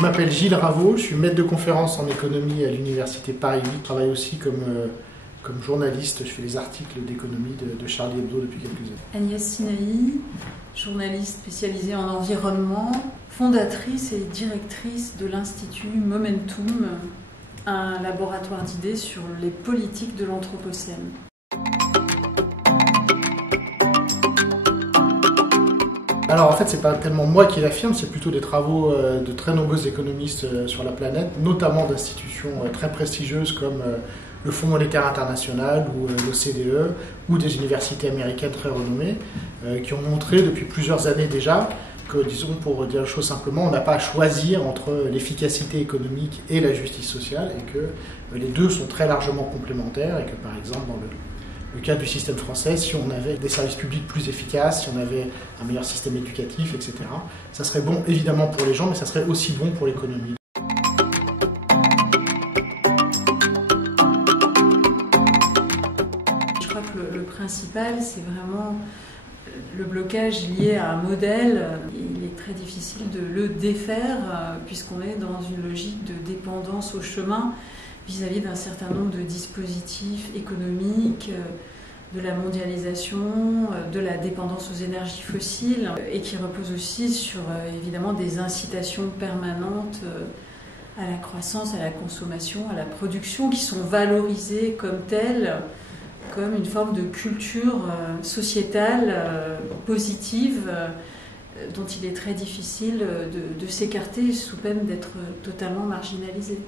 Je m'appelle Gilles Raveau, je suis maître de conférence en économie à l'université Paris 8. Je travaille aussi comme journaliste, je fais les articles d'économie de Charlie Hebdo depuis quelques années. Agnès Sinaï, journaliste spécialisée en environnement, fondatrice et directrice de l'Institut Momentum, un laboratoire d'idées sur les politiques de l'Anthropocène. Alors en fait, c'est pas tellement moi qui l'affirme, c'est plutôt des travaux de très nombreux économistes sur la planète, notamment d'institutions très prestigieuses comme le Fonds monétaire international ou l'OCDE, ou des universités américaines très renommées, qui ont montré depuis plusieurs années déjà que, disons, pour dire les choses simplement, on n'a pas à choisir entre l'efficacité économique et la justice sociale, et que les deux sont très largement complémentaires, et que par exemple dans le cas du système français, si on avait des services publics plus efficaces, si on avait un meilleur système éducatif, etc., ça serait bon évidemment pour les gens, mais ça serait aussi bon pour l'économie. Je crois que le principal, c'est vraiment le blocage lié à un modèle. Il est très difficile de le défaire, puisqu'on est dans une logique de dépendance au chemin vis-à-vis d'un certain nombre de dispositifs économiques, de la mondialisation, de la dépendance aux énergies fossiles, et qui repose aussi sur évidemment des incitations permanentes à la croissance, à la consommation, à la production, qui sont valorisées comme telles, comme une forme de culture sociétale positive dont il est très difficile de s'écarter sous peine d'être totalement marginalisé.